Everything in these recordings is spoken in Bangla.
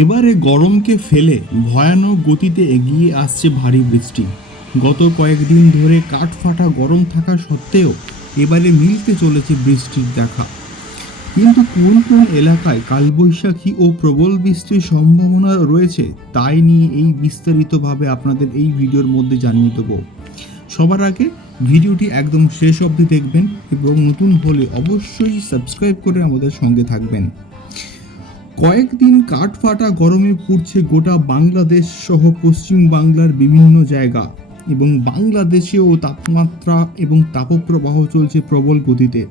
এবারে গরমকে ফেলে ভয়ানক গতিতে এগিয়ে আসছে ভারী বৃষ্টি। গত কয়েকদিন ধরে কাঠফাটা গরম থাকা সত্ত্বেও এবারে মিলতে চলেছে বৃষ্টির দেখা। কিন্তু কোন কোন এলাকায় কালবৈশাখী ও প্রবল বৃষ্টির সম্ভাবনা রয়েছে, তাই নিয়ে এই বিস্তারিতভাবে আপনাদের এই ভিডিওর মধ্যে জানিয়ে দেবো। সবার আগে ভিডিওটি একদম শেষ অবধি দেখবেন এবং নতুন হলে অবশ্যই সাবস্ক্রাইব করে আমাদের সঙ্গে থাকবেন। কয়েকদিন কাঠফাটা গরমে পুড়ছে গোটা বাংলাদেশ সহ পশ্চিম বাংলার বিভিন্ন জায়গা এবং বাংলাদেশেও তাপমাত্রা এবং তাপপ্রবাহ চলছে প্রবল গতিতে।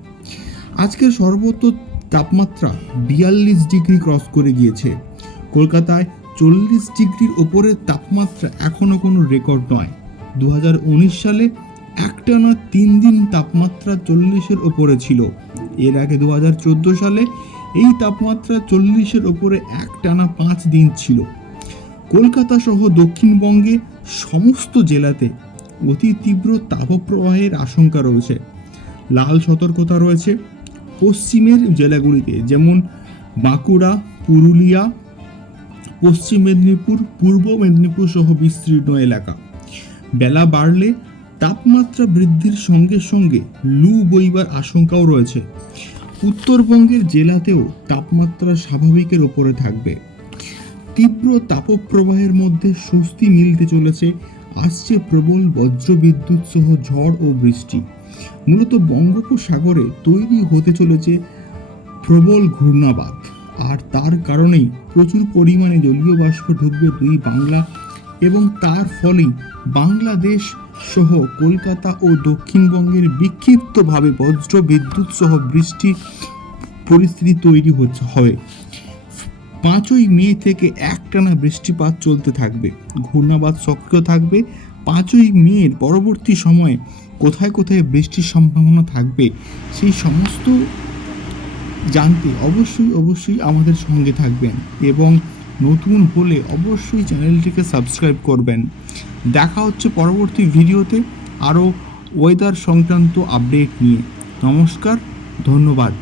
আজকের সর্বোচ্চ তাপমাত্রা বিয়াল্লিশ ডিগ্রি ক্রস করে গিয়েছে। কলকাতায় চল্লিশ ডিগ্রির ওপরে তাপমাত্রা এখনও কোনো রেকর্ড নয়। দু সালে একটা একটানা তিন দিন তাপমাত্রা চল্লিশের ওপরে ছিল। এর আগে দু হাজার চোদ্দ সালে এই তাপমাত্রা চল্লিশের ওপরে একটানা পাঁচ দিন ছিল। কলকাতা সহ দক্ষিণবঙ্গে সমস্ত জেলাতে অতি তীব্র তাপপ্রবাহের আশঙ্কা রয়েছে। লাল সতর্কতা রয়েছে পশ্চিমের জেলাগুলিতে, যেমন বাঁকুড়া, পুরুলিয়া, পশ্চিম মেদিনীপুর, পূর্ব মেদিনীপুর সহ বিস্তীর্ণ এলাকা। বেলা বাড়লে তাপমাত্রা বৃদ্ধির সঙ্গে সঙ্গে লু বইবার আশঙ্কাও রয়েছে। উত্তরবঙ্গের জেলাতেও তাপমাত্রা স্বাভাবিকের ওপরে থাকবে। তীব্র তাপপ্রবাহের মধ্যে স্বস্তি মিলতে চলেছে, আসছে প্রবল বজ্রবিদ্যুৎ সহ ঝড় ও বৃষ্টি। মূলত বঙ্গোপসাগরে তৈরি হতে চলেছে প্রবল ঘূর্ণাবাত আর তার কারণেই প্রচুর পরিমাণে জলীয় বাষ্প ঢুকবে দুই বাংলা এবং তার ফলেই বাংলাদেশ সহ কলকাতা ও দক্ষিণবঙ্গের বিক্ষিপ্তভাবে বজ্র বিদ্যুৎ সহ বৃষ্টি পরিস্থিতি তৈরি হচ্ছে, হবে। পাঁচই মে থেকে একটানা বৃষ্টিপাত চলতে থাকবে। ঘূর্ণাবাত সক্রিয় থাকবে। পাঁচই মের পরবর্তী সময়ে কোথায় কোথায় বৃষ্টির সম্ভাবনা থাকবে, সেই সমস্ত জানতে অবশ্যই অবশ্যই আমাদের সঙ্গে থাকবেন এবং নতুন হলে অবশ্যই চ্যানেলটিকে সাবস্ক্রাইব করবেন। দেখা হচ্ছে পরবর্তী ভিডিওতে আরও ওয়েদার সংক্রান্ত আপডেট নিয়ে। নমস্কার ধন্যবাদ।